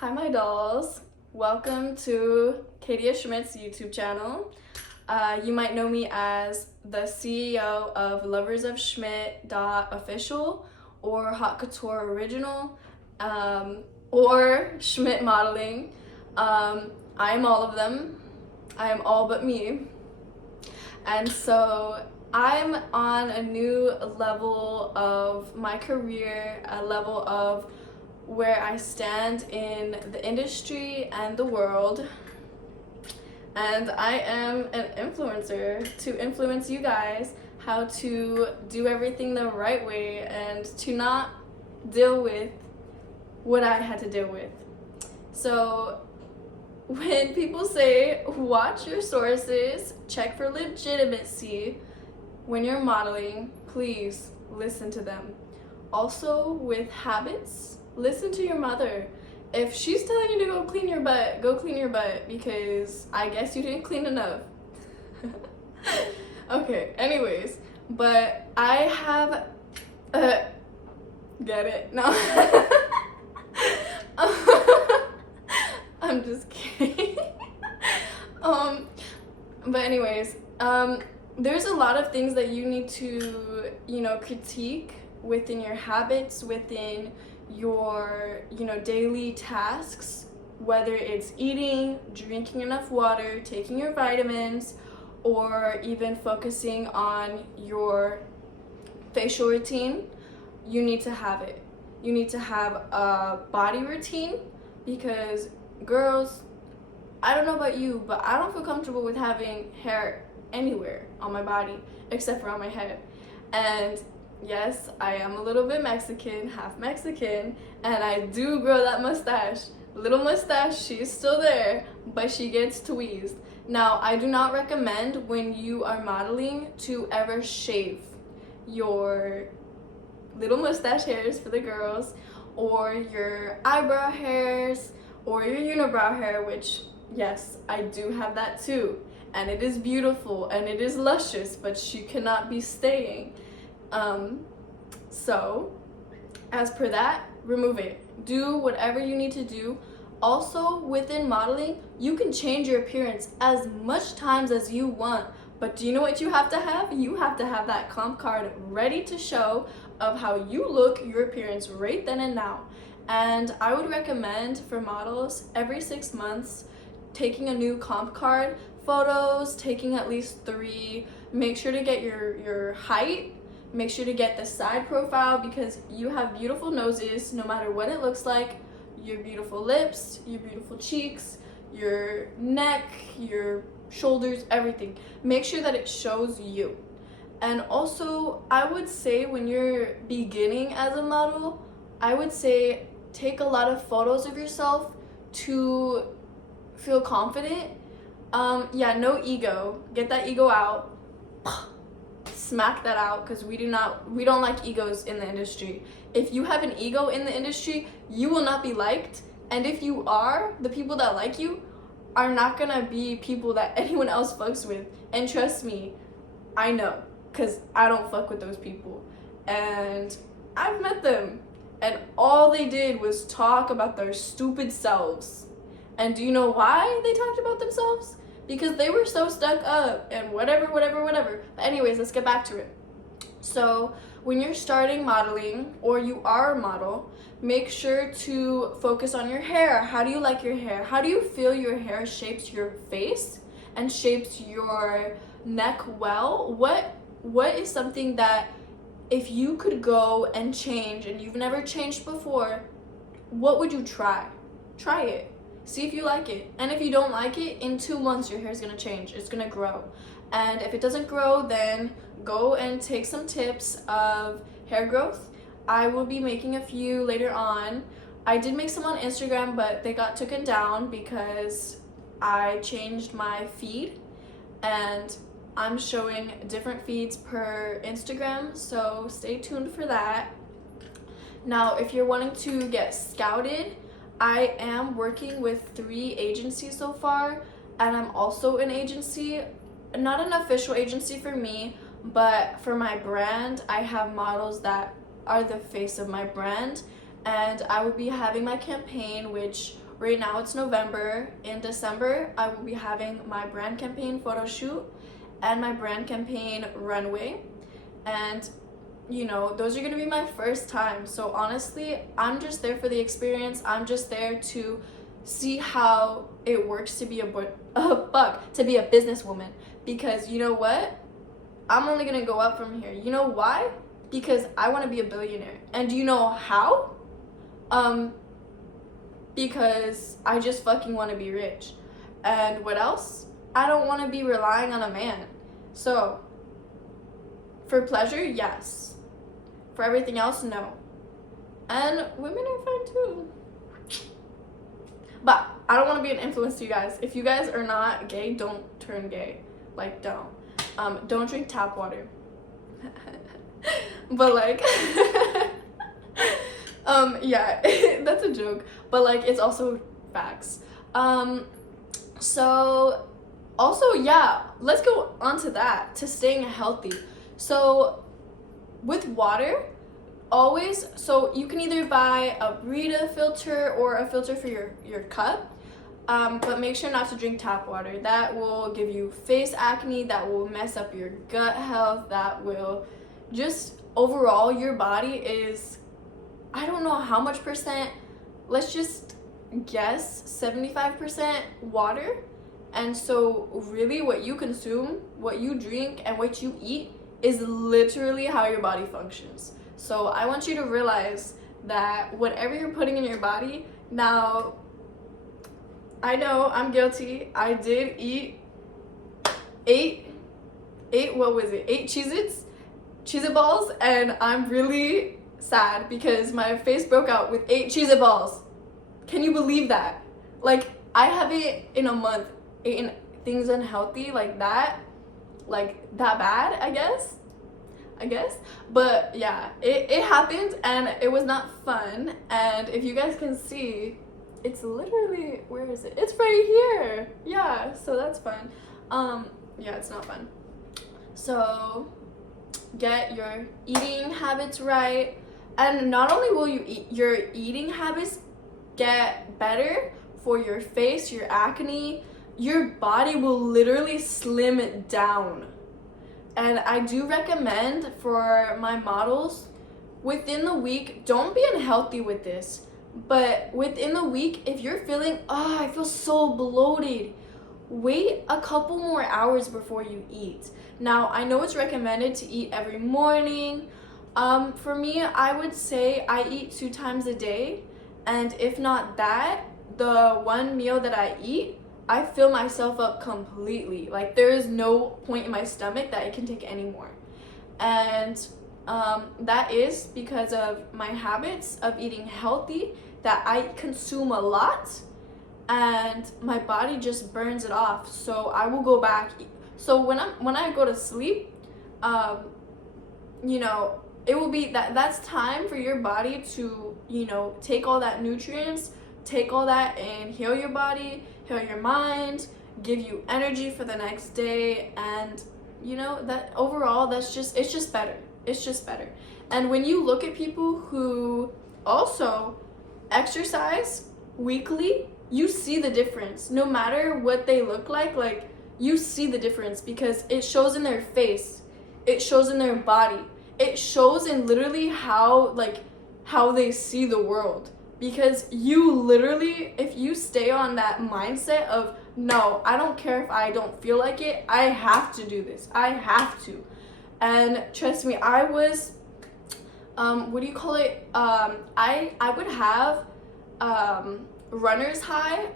Hi, my dolls. Welcome to Katia Schmidt's YouTube channel. You might know me as the CEO of Lovers of Schmidt Official or Hot Couture Original or Schmidt Modeling. I am all of them. I am all but me. And so I'm on a new level of my career, a level of where I stand in the industry and the world. And I am an influencer to influence you guys how to do everything the right way and to not deal with what I had to deal with. So when people say watch your sources, check for legitimacy when you're modeling, please listen to them. Also, with habits, listen to your mother. If she's telling you to go clean your butt because I guess you didn't clean enough. Okay, anyways, but I have get it? No. I'm just kidding. But anyways, there's a lot of things that you need to, critique within your habits, within your, daily tasks, whether it's eating, drinking enough water, taking your vitamins, or even focusing on your facial routine. You need to have it. You need to have a body routine because girls, I don't know about you, but I don't feel comfortable with having hair anywhere on my body except for on my head. And yes, I am a little bit Mexican, half Mexican, and I do grow that mustache. Little mustache, she's still there, but she gets tweezed. Now, I do not recommend when you are modeling to ever shave your little mustache hairs for the girls, or your eyebrow hairs, or your unibrow hair, which, yes, I do have that too. And it is beautiful and it is luscious, but she cannot be staying. So, as per that, remove it. Do whatever you need to do. Also, within modeling, you can change your appearance as much times as you want. But do you know what you have to have? You have to have that comp card ready to show of how you look, your appearance right then and now. And I would recommend for models every 6 months taking a new comp card, photos, taking at least 3. Make sure to get your height. Make sure to get the side profile because you have beautiful noses no matter what it looks like. Your beautiful lips, your beautiful cheeks, your neck, your shoulders, everything. Make sure that it shows you. And also, I would say when you're beginning as a model, I would say take a lot of photos of yourself to feel confident. No ego. Get that ego out. Smack that out because we don't like egos in the industry. If you have an ego in the industry, you will not be liked. And if you are, the people that like you are not gonna be people that anyone else fucks with. And trust me, I know, because I don't fuck with those people. And I've met them. And all they did was talk about their stupid selves. And do you know why they talked about themselves? Because they were so stuck up and whatever. But anyways, let's get back to it. So when you're starting modeling or you are a model, make sure to focus on your hair. How do you like your hair? How do you feel your hair shapes your face and shapes your neck well? What is something that if you could go and change and you've never changed before, what would you try? Try it. See if you like it. And if you don't like it, in 2 months your hair is going to change. It's going to grow. And if it doesn't grow, then go and take some tips of hair growth. I will be making a few later on. I did make some on Instagram, but they got taken down because I changed my feed. And I'm showing different feeds per Instagram, so stay tuned for that. Now, if you're wanting to get scouted, I am working with 3 agencies so far, and I'm also an agency, not an official agency for me, but for my brand, I have models that are the face of my brand, and I will be having my campaign, which Right now it's November. In December, I will be having my brand campaign photo shoot and my brand campaign runway. And you know, those are gonna be my first time. So honestly, I'm just there for the experience. I'm just there to see how it works to be to be a businesswoman. Because you know what? I'm only gonna go up from here. You know why? Because I want to be a billionaire. And do you know how? Because I just fucking want to be rich. And what else? I don't want to be relying on a man. So, for pleasure, yes. For everything else, no. And women are fine too. But I don't want to be an influence to you guys. If you guys are not gay, don't turn gay. Like, don't. Don't drink tap water. But like yeah, that's a joke, but like it's also facts. So also, yeah, let's go on to that, to staying healthy. So with water, always, so you can either buy a Brita filter or a filter for your cup. But make sure not to drink tap water. That will give you face acne, that will mess up your gut health, that will just overall, your body is, I don't know how much percent, let's just guess 75% water. And so really what you consume, what you drink, and what you eat is literally how your body functions. So I want you to realize that whatever you're putting in your body, now I know I'm guilty. I did eat eight Cheez-It balls, and I'm really sad because my face broke out with 8 Cheez-It balls. Can you believe that? Like, I haven't in a month eaten things unhealthy like that bad, I guess. But yeah, it happened and it was not fun. And if you guys can see, it's literally, where is it? It's right here. Yeah, so that's fun. Yeah, it's not fun. So get your eating habits right, and not only will your eating habits get better for your face, your acne, your body will literally slim it down. And I do recommend for my models, within the week, don't be unhealthy with this, but within the week, if you're feeling, I feel so bloated, wait a couple more hours before you eat. Now, I know it's recommended to eat every morning. For me, I would say I eat 2 times a day. And if not that, the one meal that I eat, I fill myself up completely. Like, there is no point in my stomach that it can take anymore. And that is because of my habits of eating healthy, that I consume a lot and my body just burns it off. So I will go back. So when I go to sleep, you know, it will be that's time for your body to, you know, take all that nutrients, take all that and heal your body, heal your mind, give you energy for the next day. And you know, that overall, it's just better. It's just better. And when you look at people who also exercise weekly, you see the difference. No matter what they look like you see the difference, because it shows in their face, it shows in their body, it shows in literally how they see the world. Because you literally, if you stay on that mindset of, no, I don't care if I don't feel like it, I have to do this, I have to. And trust me, I was, what do you call it? I would have runner's high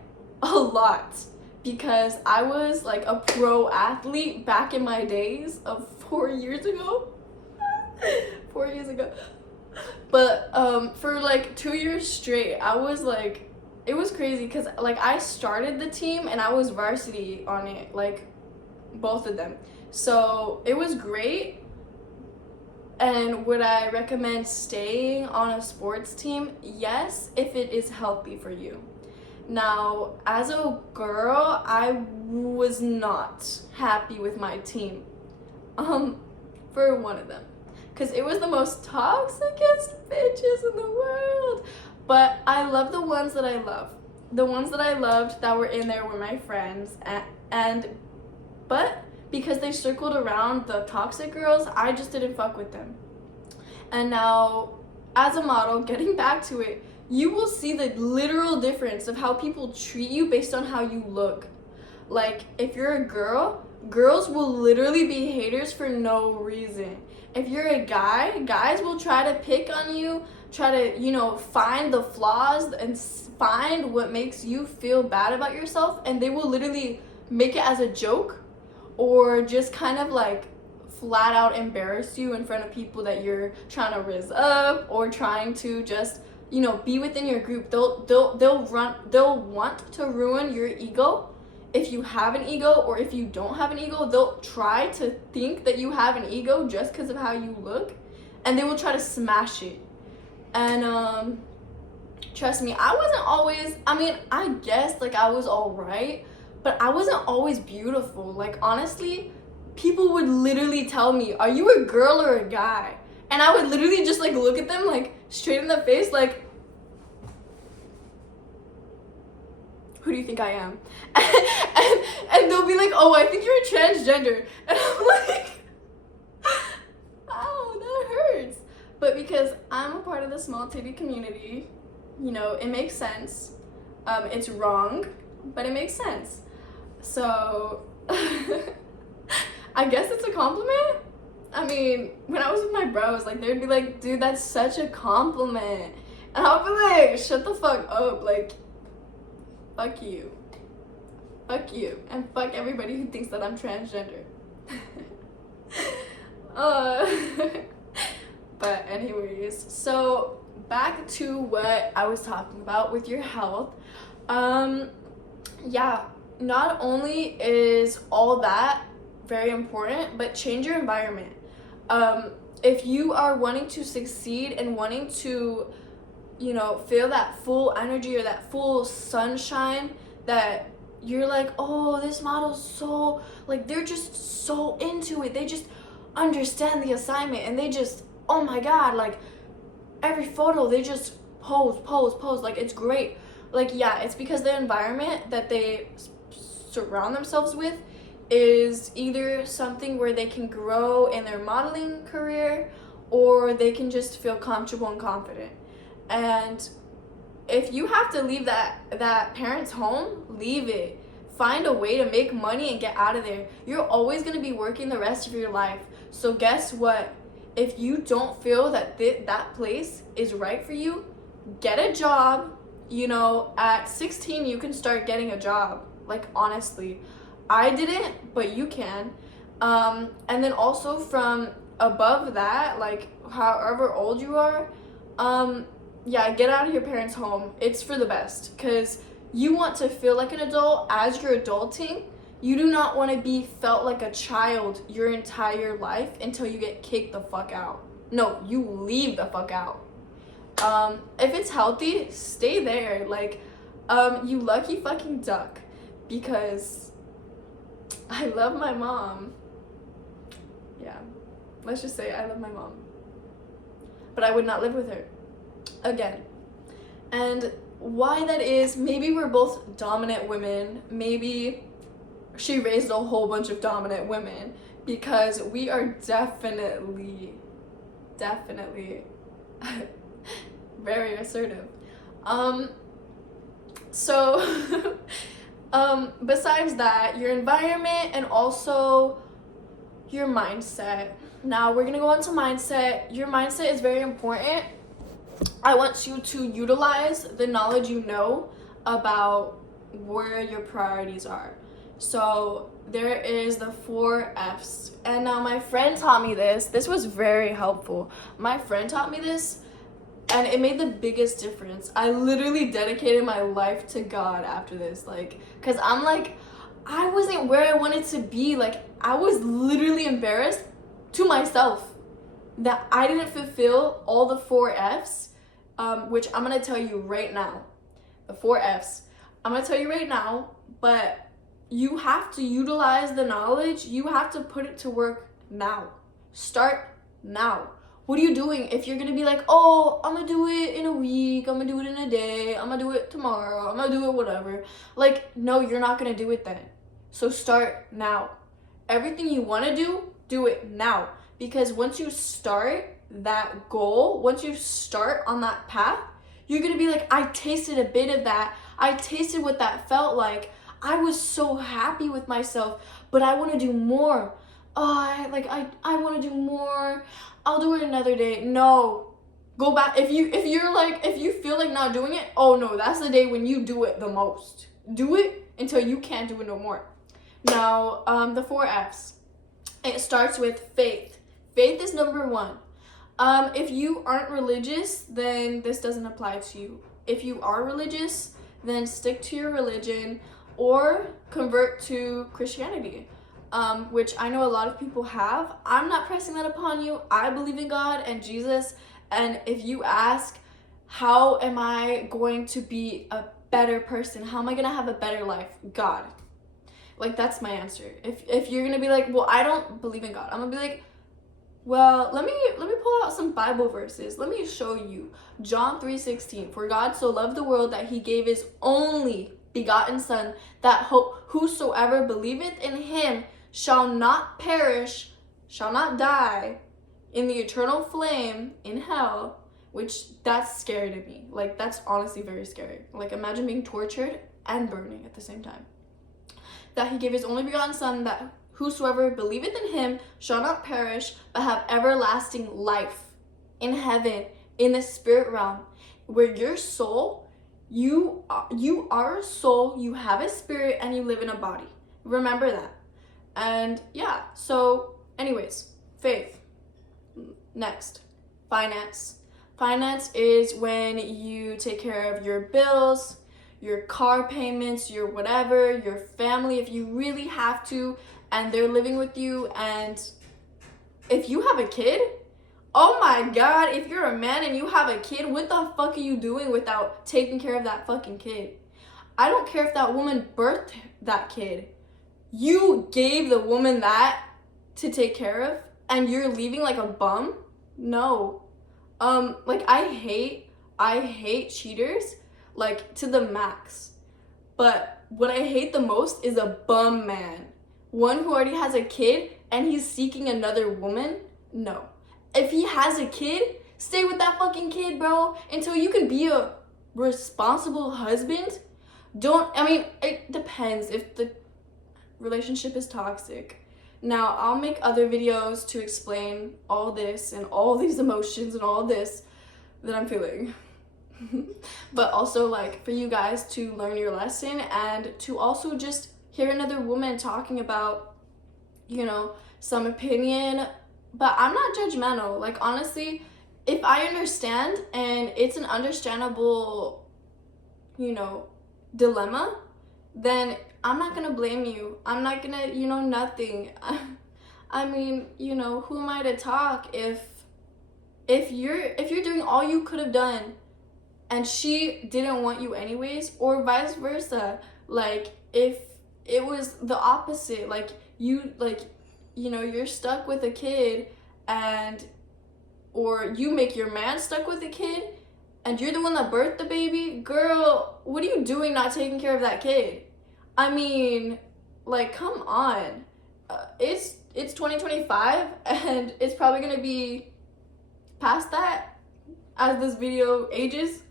a lot, because I was like a pro athlete back in my days of 4 years ago. 4 years ago. But for like 2 years straight, I was like, it was crazy, because like I started the team and I was varsity on it, like both of them. So it was great. And would I recommend staying on a sports team? Yes, if it is healthy for you. Now, as a girl, I was not happy with my team. For one of them. Because it was the most toxicest bitches in the world. But I love the ones that I love. the ones that I loved that were in there were my friends, but because they circled around the toxic girls, I just didn't fuck with them. And now, as a model, getting back to it, you will see the literal difference of how people treat you based on how you look. Like, if you're a girl, girls will literally be haters for no reason. If you're a guy, guys will try to pick on you, try to, find the flaws and find what makes you feel bad about yourself, and they will literally make it as a joke or just kind of like flat out embarrass you in front of people that you're trying to rizz up or trying to just, be within your group. They'll want to ruin your ego. If you have an ego or if you don't have an ego, they'll try to think that you have an ego just because of how you look, and they will try to smash it. And trust me, I wasn't always, I guess like I was all right, but I wasn't always beautiful. Like, honestly, people would literally tell me, are you a girl or a guy? And I would literally just like look at them like straight in the face, like, who do you think I am? And they'll be like, oh, I think you're transgender. And I'm like, ow, that hurts. But because I'm a part of the small titty community, it makes sense. It's wrong, but it makes sense. So I guess it's a compliment. When I was with my bros, like, they'd be like, dude, that's such a compliment. And I'll be like, shut the fuck up. Like, fuck you. Fuck you. And fuck everybody who thinks that I'm transgender. But anyways, so back to what I was talking about with your health. Yeah, not only is all that very important, but change your environment. If you are wanting to succeed and wanting to, feel that full energy or that full sunshine, that you're like, oh, this model's so, like, they're just so into it. They just understand the assignment, and they just, oh my God, like, every photo, they just pose. Like, it's great. Like, yeah, it's because the environment that they surround themselves with is either something where they can grow in their modeling career, or they can just feel comfortable and confident. And if you have to leave that parent's home, leave it. Find a way to make money and get out of there. You're always going to be working the rest of your life. So guess what? If you don't feel that that place is right for you, get a job. At 16, you can start getting a job. Like, honestly, I didn't, but you can. And then also from above that, like, however old you are, yeah, get out of your parents' home. It's for the best, because you want to feel like an adult as you're adulting. You do not want to be felt like a child your entire life until you get kicked the fuck out. No, you leave the fuck out. If it's healthy, stay there. Like, you lucky fucking duck, because I love my mom. Yeah, let's just say I love my mom. But I would not live with her again. And why that is, maybe we're both dominant women. Maybe she raised a whole bunch of dominant women, because we are definitely very assertive. So besides that, your environment and also your mindset. Now we're gonna go on to mindset. Your mindset is very important. I want you to utilize the knowledge you know about where your priorities are. So there is the 4 F's. And now my friend taught me this. This was very helpful. My friend taught me this, and it made the biggest difference. I literally dedicated my life to God after this. Like, because I'm like, I wasn't where I wanted to be. Like, I was literally embarrassed to myself that I didn't fulfill all the 4 F's, which I'm going to tell you right now. The 4 F's. I'm going to tell you right now, but you have to utilize the knowledge. You have to put it to work now. Start now. What are you doing if you're gonna be like, oh, I'm gonna do it in a week, I'm gonna do it in a day, I'm gonna do it tomorrow, I'm gonna do it whatever. Like, no, you're not gonna do it then. So start now. Everything you wanna do it now. Because once you start that goal, once you start on that path, you're gonna be like, I tasted a bit of that. I tasted what that felt like. I was so happy with myself, but I wanna do more. Oh, I wanna do more. I'll do it another day. No. Go back. If you feel like not doing it, oh no, that's the day when you do it the most. Do it until you can't do it no more. Now, the 4 F's. It starts with faith. Faith is number 1. If you aren't religious, then this doesn't apply to you. If you are religious, then stick to your religion or convert to Christianity, which I know a lot of people have. I'm not pressing that upon you. I believe in God and Jesus, and if you ask, how am I going to be a better person? How am I going to have a better life? God. Like, that's my answer. If you're going to be like, well, I don't believe in God, I'm going to be like, well, let me pull out some Bible verses. Let me show you. John 3:16. For God so loved the world that he gave his only begotten Son, that whosoever believeth in him shall not perish, shall not die in the eternal flame in hell, which that's scary to me. Like, that's honestly very scary. Like, imagine being tortured and burning at the same time. That he gave his only begotten Son, that whosoever believeth in him shall not perish, but have everlasting life in heaven, in the spirit realm, where your soul, you are a soul, you have a spirit, and you live in a body. Remember that. And yeah, so anyways, faith. Next, finance. Finance is when you take care of your bills, your car payments, your whatever, your family, if you really have to, and they're living with you. And if you have a kid, oh my God, if you're a man and you have a kid, what the fuck are you doing without taking care of that fucking kid? I don't care if that woman birthed that kid. You gave the woman that to take care of, and you're leaving like a bum? No. Like, I hate cheaters, like, to the max. But what I hate the most is a bum man. One who already has a kid and he's seeking another woman? No. If he has a kid, stay with that fucking kid, bro, until you can be a responsible husband. It depends if the relationship is toxic. Now, I'll make other videos to explain all this and all these emotions and all this that I'm feeling. But also, like, for you guys to learn your lesson and to also just hear another woman talking about, you know, some opinion. But I'm not judgmental. Like, honestly, if I understand and it's an understandable, you know, dilemma, then I'm not gonna blame you. I'm not gonna, nothing. I mean, who am I to talk if you're doing all you could have done and she didn't want you anyways, or vice versa. Like, if it was the opposite, like, you're stuck with a kid, or you make your man stuck with a kid and you're the one that birthed the baby, girl, what are you doing not taking care of that kid? I mean, like, come on. It's 2025 and it's probably gonna be past that as this video ages,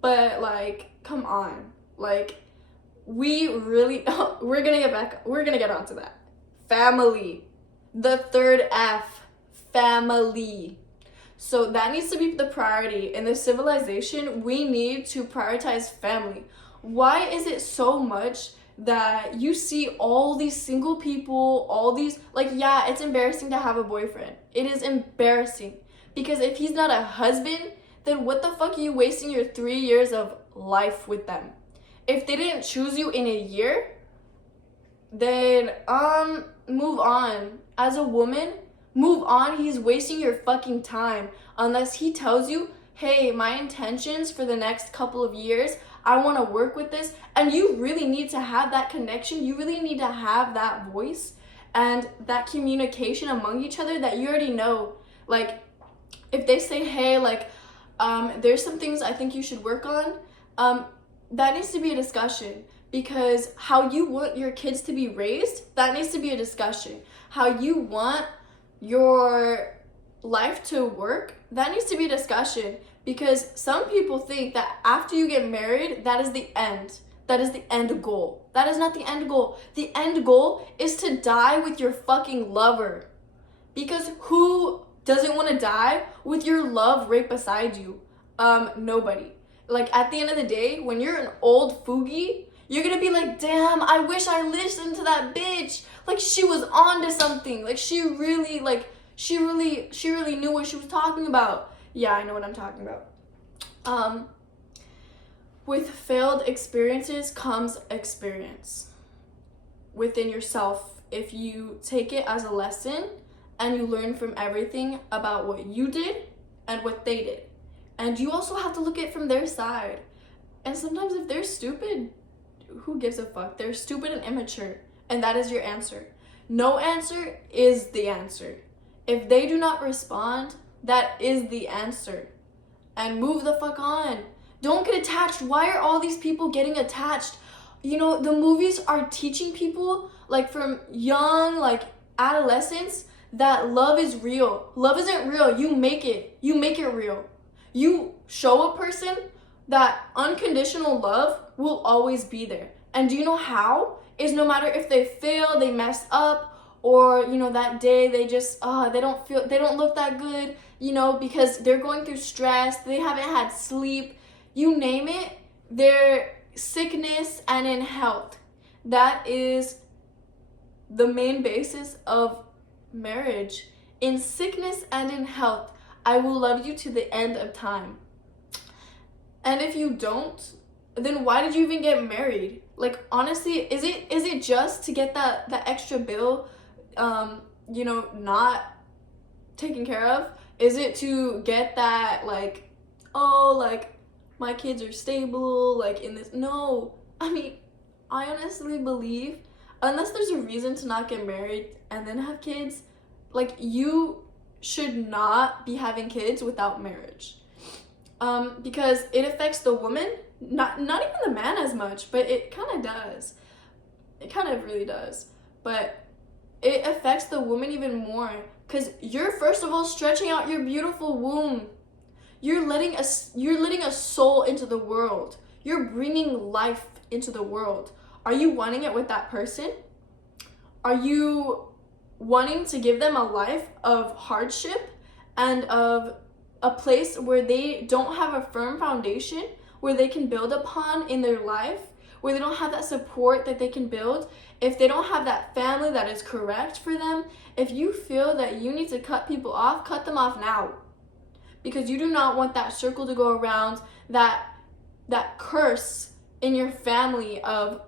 but, like, come on. Like, we're gonna get onto that. Family. The 3rd F, family. So that needs to be the priority. In this civilization, we need to prioritize family. Why is it so much that you see all these single people, all these, like, yeah, it's embarrassing to have a boyfriend. It is embarrassing. Because if he's not a husband, then what the fuck are you wasting your 3 years of life with them? If they didn't choose you in a year, then move on. As a woman, move on. He's wasting your fucking time unless he tells you, hey, my intentions for the next couple of years, I want to work with this. And you really need to have that connection. You really need to have that voice and that communication among each other that you already know. Like, if they say, hey, like, there's some things I think you should work on, that needs to be a discussion. Because how you want your kids to be raised, that needs to be a discussion. How you want your life to work, that needs to be a discussion. Because some people think that after you get married, that is the end. That is the end goal. That is not the end goal. The end goal is to die with your fucking lover. Because who doesn't want to die with your love right beside you? Nobody. Like, at the end of the day, when you're an old foodie, you're gonna be like, damn, I wish I listened to that bitch. Like, she was on to something. Like, she really knew what she was talking about. Yeah, I know what I'm talking about. With failed experiences comes experience within yourself. If you take it as a lesson and you learn from everything about what you did and what they did. And you also have to look at it from their side. And sometimes if they're stupid, who gives a fuck? They're stupid and immature. And that is your answer. No answer is the answer. If they do not respond, that is the answer. And move the fuck on. Don't get attached. Why are all these people getting attached? You know, the movies are teaching people, like, from young, like, adolescence, that love is real. Love isn't real. You make it. You make it real. You show a person that unconditional love will always be there. And do you know how? Is no matter if they fail, they mess up, or, you know, that day they just, they don't look that good, you know, because they're going through stress, they haven't had sleep, you name it, their sickness and in health. That is the main basis of marriage. In sickness and in health, I will love you to the end of time. And if you don't, then why did you even get married? Like, honestly, is it just to get that extra bill, you know, not taken care of? Is it to get that, like, oh, like, my kids are stable, like, in this? No. I mean, I honestly believe, unless there's a reason to not get married and then have kids, like, you should not be having kids without marriage. Because it affects the woman, not even the man as much, but it kind of does. It kind of really does. But it affects the woman even more, because you're, first of all, stretching out your beautiful womb. You're letting a soul into the world. You're bringing life into the world. Are you wanting it with that person? Are you wanting to give them a life of hardship and of a place where they don't have a firm foundation where they can build upon in their life, where they don't have that support that they can build? If they don't have that family that is correct for them, if you feel that you need to cut people off, cut them off now. Because you do not want that circle to go around, that curse in your family of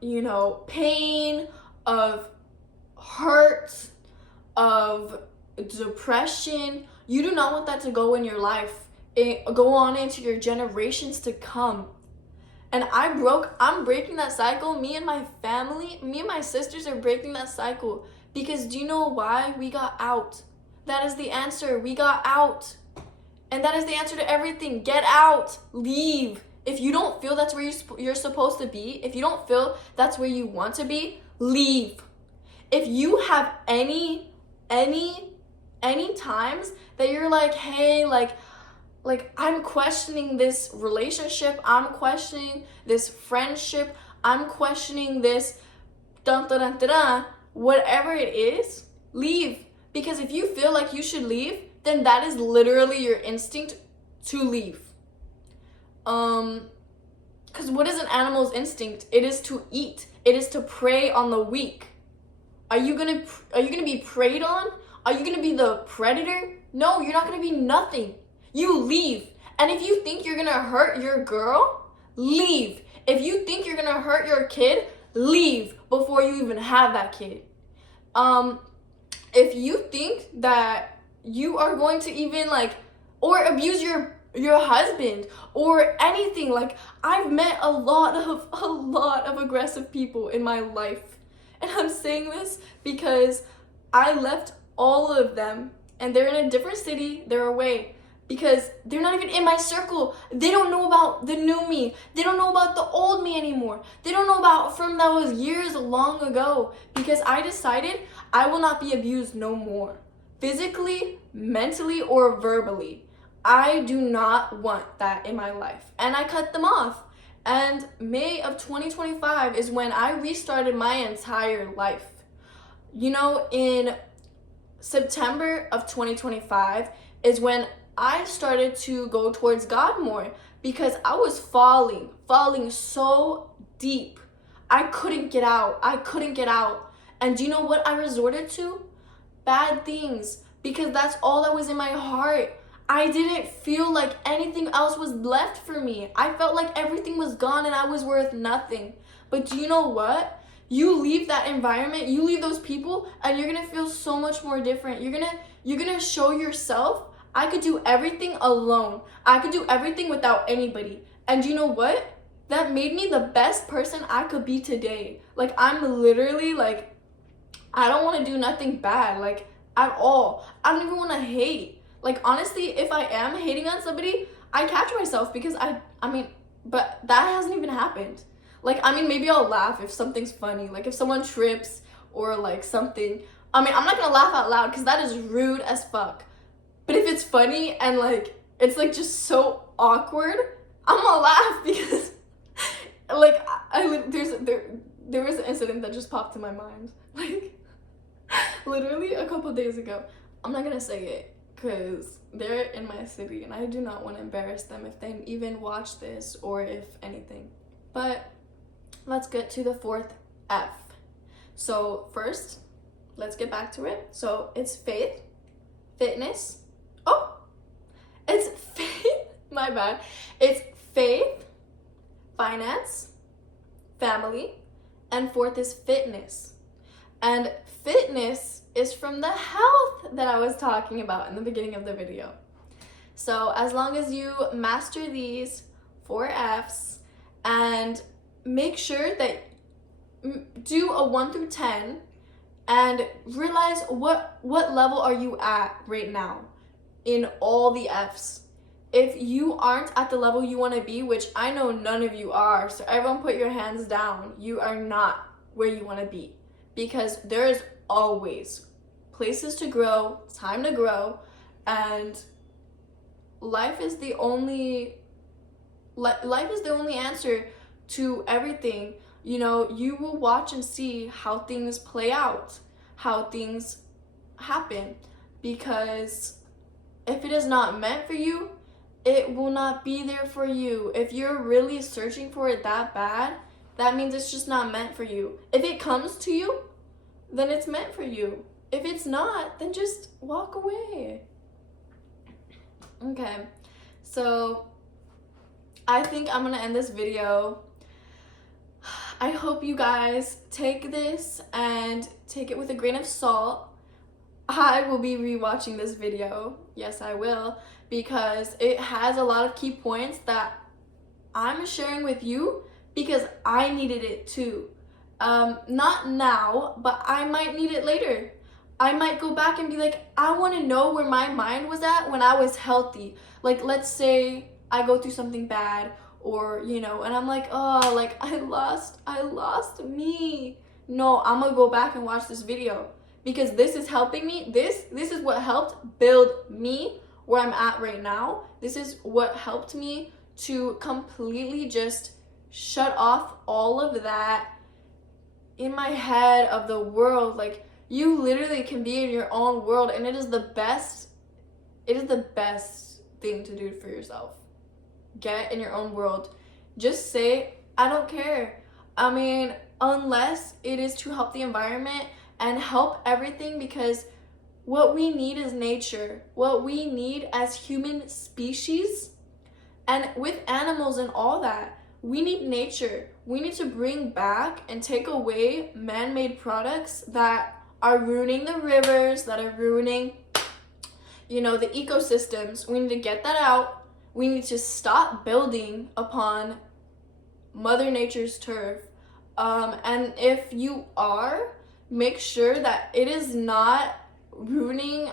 you know, pain, of hurt, of depression. You do not want that to go in your life, go on into your generations to come. And I'm breaking that cycle. Me and my family, me and my sisters are breaking that cycle. Because do you know why? We got out. That is the answer. We got out. And that is the answer to everything. Get out. Leave. If you don't feel that's where you're supposed to be, if you don't feel that's where you want to be, leave. If you have any times that you're like, hey, like I'm questioning this relationship, I'm questioning this friendship, I'm questioning this whatever it is, leave. Because if you feel like you should leave, then that is literally your instinct to leave. Because what is an animal's instinct? It is to eat. It is to prey on the weak. Are you gonna be preyed on? Are you gonna be the predator? No, you're not gonna be nothing. You leave. And if you think you're gonna hurt your girl, leave. If you think you're gonna hurt your kid, leave before you even have that kid. If you think that you are going to even or abuse your husband or anything, I've met a lot of aggressive people in my life. And I'm saying this because I left all of them and they're in a different city, they're away. Because they're not even in my circle. They don't know about the new me. They don't know about the old me anymore. They don't know about from that was years long ago. Because I decided I will not be abused no more. Physically, mentally, or verbally. I do not want that in my life. And I cut them off. And May of 2025 is when I restarted my entire life. You know, in September of 2025 is when I started to go towards God more, because I was falling so deep. I couldn't get out. And do you know what I resorted to? Bad things, because that's all that was in my heart. I didn't feel like anything else was left for me. I felt like everything was gone and I was worth nothing. But do you know what? You leave that environment, you leave those people, and you're gonna feel so much more different. You're gonna show yourself, I could do everything alone. I could do everything without anybody. And you know what? That made me the best person I could be today. Like, I'm literally like, I don't want to do nothing bad, like, at all. I don't even want to hate. Like, honestly, if I am hating on somebody, I catch myself, because I mean, but that hasn't even happened. Like, I mean, maybe I'll laugh if something's funny. Like, if someone trips or, like, something. I mean, I'm not gonna laugh out loud, because that is rude as fuck. But if it's funny and, like, it's, like, just so awkward, I'm gonna laugh, because, like, there was an incident that just popped in my mind. Like, literally a couple days ago. I'm not gonna say it, because they're in my city, and I do not want to embarrass them if they even watch this or if anything. But let's get to the fourth F. So first, let's get back to it. So it's faith, fitness. Oh, it's faith. My bad. It's faith, finance, family, and fourth is fitness. And fitness is from the health that I was talking about in the beginning of the video. So as long as you master these 4 F's and make sure that do a 1 through 10 and realize what level are you at right now in all the F's. If you aren't at the level you want to be, which I know none of you are, so everyone put your hands down. You are not where you want to be, because there is always places to grow, time to grow, and life is the only answer to everything. You know, you will watch and see how things play out, how things happen, because if it is not meant for you, it will not be there for you. If you're really searching for it that bad, that means it's just not meant for you. If it comes to you, then it's meant for you. If it's not, then just walk away. Okay, so I think I'm gonna end this video. I hope you guys take this and take it with a grain of salt. I will be rewatching this video. Yes, I will, because it has a lot of key points that I'm sharing with you because I needed it too. Not now, but I might need it later. I might go back and be like, I want to know where my mind was at when I was healthy. Like, let's say I go through something bad, or, you know, and I'm like, oh, like, I lost me. No, I'm gonna go back and watch this video, because this is helping me. This is what helped build me where I'm at right now. This is what helped me to completely just shut off all of that in my head of the world. Like, you literally can be in your own world, and it is the best thing to do for yourself. Get in your own world. Just say, I don't care. I mean, unless it is to help the environment and help everything, because what we need is nature. What we need as human species, and with animals and all that, we need nature. We need to bring back and take away man-made products that are ruining the rivers, that are ruining, you know, the ecosystems. We need to get that out. We need to stop building upon Mother Nature's turf. And if you are, make sure that it is not ruining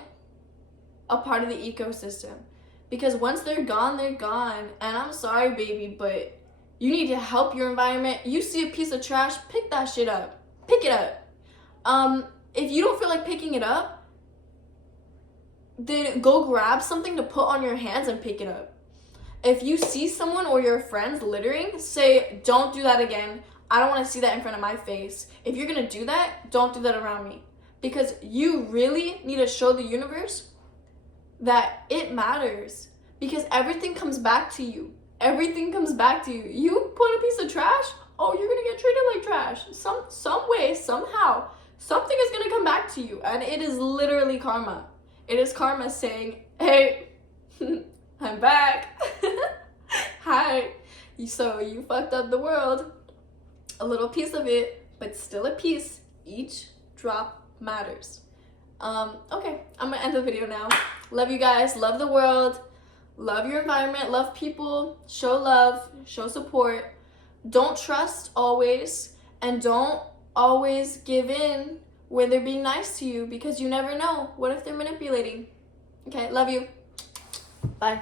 a part of the ecosystem. Because once they're gone, they're gone. And I'm sorry, baby, but you need to help your environment. You see a piece of trash, pick that shit up. Pick it up. If you don't feel like picking it up, then go grab something to put on your hands and pick it up. If you see someone or your friends littering, say, don't do that again. I don't want to see that in front of my face. If you're going to do that, don't do that around me. Because you really need to show the universe that it matters. Because everything comes back to you. Everything comes back to you. You put a piece of trash, oh, you're going to get treated like trash. Some way, somehow, something is going to come back to you. And it is literally karma. It is karma saying, hey, I'm back. Hi. So you fucked up the world. A little piece of it, but still a piece. Each drop matters. Okay, I'm gonna end the video now. Love you guys. Love the world. Love your environment. Love people. Show love. Show support. Don't trust always. And don't always give in when they're being nice to you, because you never know. What if they're manipulating? Okay, love you. Bye.